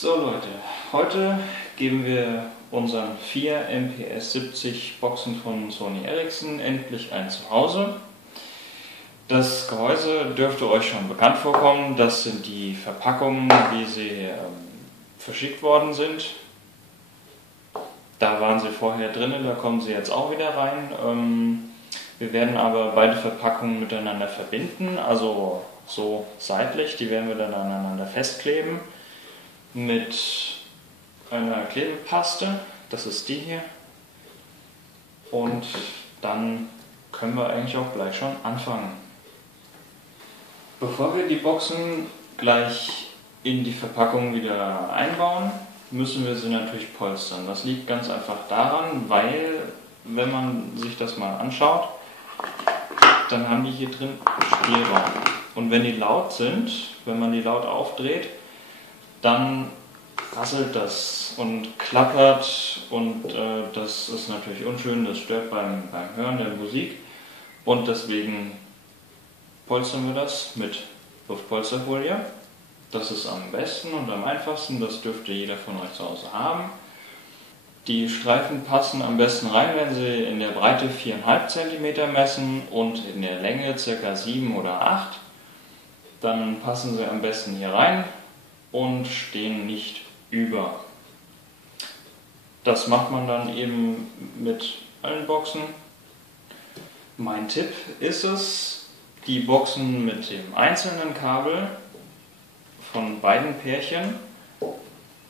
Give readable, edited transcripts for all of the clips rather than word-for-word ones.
So Leute, heute geben wir unseren 4 MPS 70 Boxen von Sony Ericsson endlich ein Zuhause. Das Gehäuse dürfte euch schon bekannt vorkommen. Das sind die Verpackungen, wie sie verschickt worden sind. Da waren sie vorher drin, da kommen sie jetzt auch wieder rein. Wir werden aber beide Verpackungen miteinander verbinden, also so seitlich, die werden wir dann aneinander festkleben mit einer Klebepaste, das ist die hier, und dann können wir eigentlich auch gleich schon anfangen. Bevor wir die Boxen gleich in die Verpackung wieder einbauen, müssen wir sie natürlich polstern. Das liegt ganz einfach daran, weil, wenn man sich das mal anschaut, dann haben die hier drin Spielraum. Und wenn die laut sind, wenn man die laut aufdreht, dann rasselt das und klappert und das ist natürlich unschön, das stört beim Hören der Musik und deswegen polstern wir das mit Luftpolsterfolie. Das ist am besten und am einfachsten, das dürfte jeder von euch zu Hause haben. Die Streifen passen am besten rein, wenn sie in der Breite 4,5 cm messen und in der Länge ca. 7 oder 8. Dann passen sie am besten hier rein und stehen nicht über. Das macht man dann eben mit allen Boxen. Mein Tipp ist es, die Boxen mit dem einzelnen Kabel von beiden Pärchen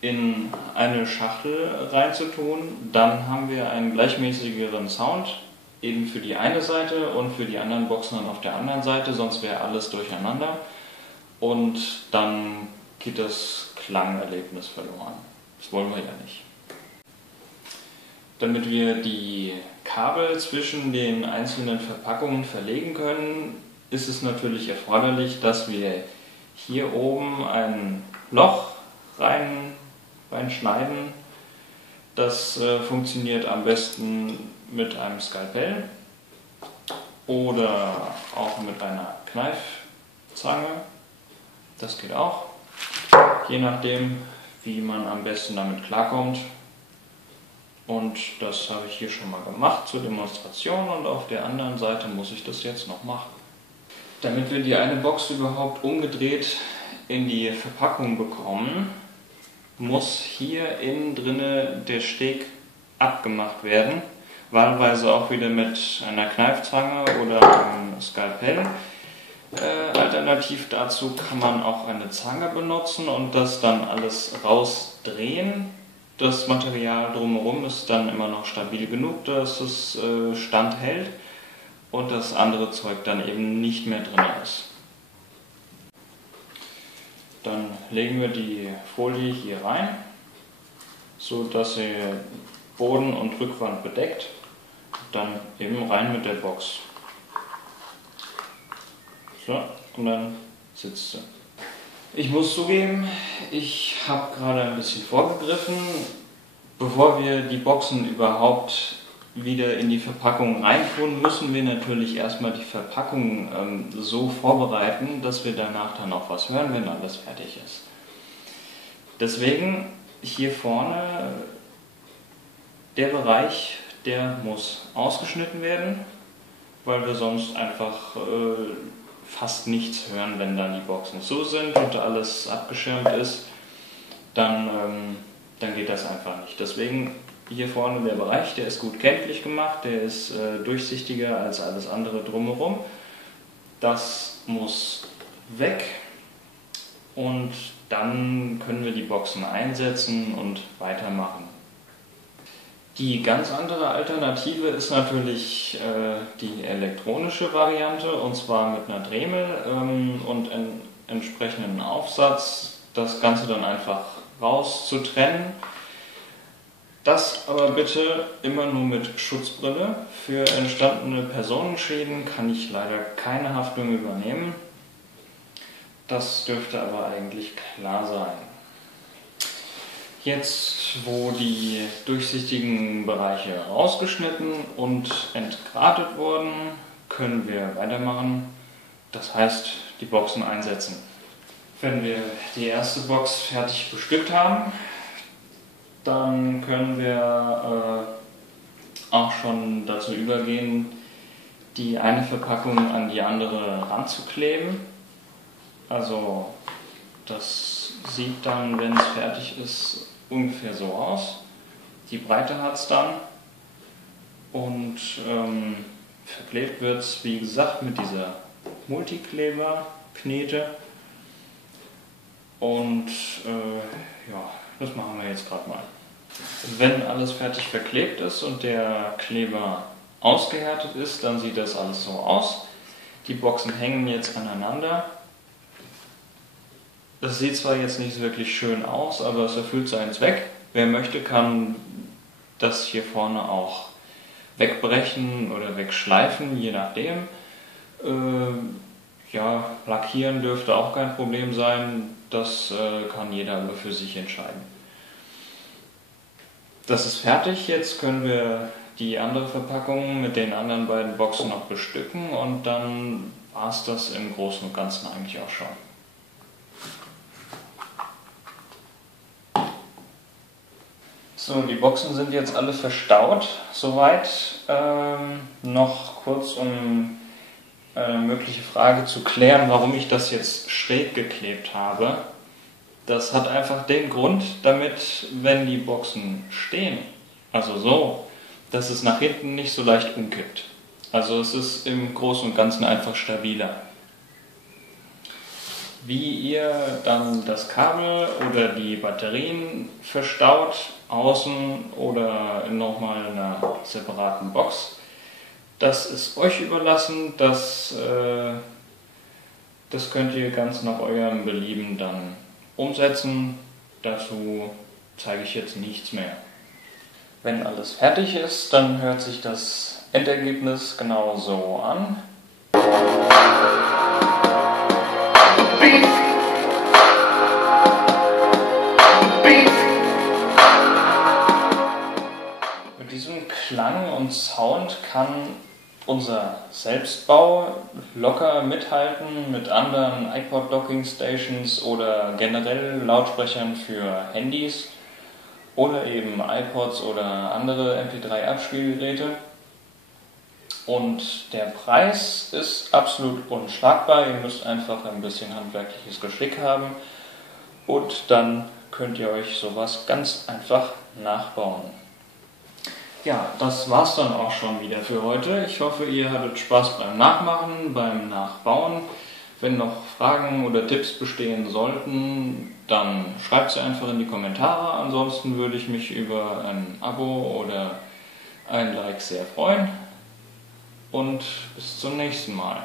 in eine Schachtel reinzutun. Dann haben wir einen gleichmäßigeren Sound, eben für die eine Seite und für die anderen Boxen dann auf der anderen Seite, sonst wäre alles durcheinander und dann geht das Klangerlebnis verloren. Das wollen wir ja nicht. Damit wir die Kabel zwischen den einzelnen Verpackungen verlegen können, ist es natürlich erforderlich, dass wir hier oben ein Loch reinschneiden. Das funktioniert am besten mit einem Skalpell oder auch mit einer Kneifzange. Das geht auch, je nachdem, wie man am besten damit klarkommt. Und das habe ich hier schon mal gemacht zur Demonstration und auf der anderen Seite muss ich das jetzt noch machen. Damit wir die eine Box überhaupt umgedreht in die Verpackung bekommen, muss hier innen drinne der Steg abgemacht werden, wahlweise auch wieder mit einer Kneifzange oder einem Skalpell. Alternativ dazu kann man auch eine Zange benutzen und das dann alles rausdrehen. Das Material drumherum ist dann immer noch stabil genug, dass es standhält und das andere Zeug dann eben nicht mehr drin ist. Dann legen wir die Folie hier rein, so dass sie Boden und Rückwand bedeckt. Dann eben rein mit der Box. So, und dann sitzt sie. Ich muss zugeben, ich habe gerade ein bisschen vorgegriffen. Bevor wir die Boxen überhaupt wieder in die Verpackung reintun, müssen wir natürlich erstmal die Verpackung so vorbereiten, dass wir danach dann auch was hören, wenn alles fertig ist. Deswegen hier vorne der Bereich, der muss ausgeschnitten werden, weil wir sonst einfach fast nichts hören, wenn dann die Boxen so sind und alles abgeschirmt ist, dann geht das einfach nicht. Deswegen hier vorne der Bereich, der ist gut kenntlich gemacht, der ist durchsichtiger als alles andere drumherum. Das muss weg und dann können wir die Boxen einsetzen und weitermachen. Die ganz andere Alternative ist natürlich die elektronische Variante, und zwar mit einer Dremel und einem entsprechenden Aufsatz, das Ganze dann einfach rauszutrennen. Das aber bitte immer nur mit Schutzbrille. Für entstandene Personenschäden kann ich leider keine Haftung übernehmen. Das dürfte aber eigentlich klar sein. Jetzt, wo die durchsichtigen Bereiche rausgeschnitten und entgratet wurden, können wir weitermachen. Das heißt, die Boxen einsetzen. Wenn wir die erste Box fertig bestückt haben, dann können wir auch schon dazu übergehen, die eine Verpackung an die andere ranzukleben. Also das sieht dann, wenn es fertig ist, ungefähr so aus. Die Breite hat es dann und verklebt wird es, wie gesagt, mit dieser Multikleber-Knete. Und ja, das machen wir jetzt gerade mal. Wenn alles fertig verklebt ist und der Kleber ausgehärtet ist, dann sieht das alles so aus. Die Boxen hängen jetzt aneinander. Das sieht zwar jetzt nicht wirklich schön aus, aber es erfüllt seinen Zweck. Wer möchte, kann das hier vorne auch wegbrechen oder wegschleifen, je nachdem. Ja, lackieren dürfte auch kein Problem sein, das kann jeder aber für sich entscheiden. Das ist fertig, jetzt können wir die andere Verpackung mit den anderen beiden Boxen noch bestücken und dann war es das im Großen und Ganzen eigentlich auch schon. So, die Boxen sind jetzt alle verstaut, soweit. Noch kurz, um eine mögliche Frage zu klären, warum ich das jetzt schräg geklebt habe. Das hat einfach den Grund, damit, wenn die Boxen stehen, also so, dass es nach hinten nicht so leicht umkippt. Also es ist im Großen und Ganzen einfach stabiler. Wie ihr dann das Kabel oder die Batterien verstaut, außen oder nochmal in einer separaten Box, das ist euch überlassen, das könnt ihr ganz nach eurem Belieben dann umsetzen. Dazu zeige ich jetzt nichts mehr. Wenn alles fertig ist, dann hört sich das Endergebnis genau so an. Mit diesem Klang und Sound kann unser Selbstbau locker mithalten mit anderen iPod Docking Stations oder generell Lautsprechern für Handys oder eben iPods oder andere MP3-Abspielgeräte. Und der Preis ist absolut unschlagbar, ihr müsst einfach ein bisschen handwerkliches Geschick haben und dann könnt ihr euch sowas ganz einfach nachbauen. Ja, das war's dann auch schon wieder für heute. Ich hoffe, ihr hattet Spaß beim Nachmachen, beim Nachbauen. Wenn noch Fragen oder Tipps bestehen sollten, dann schreibt sie einfach in die Kommentare. Ansonsten würde ich mich über ein Abo oder ein Like sehr freuen. Und bis zum nächsten Mal.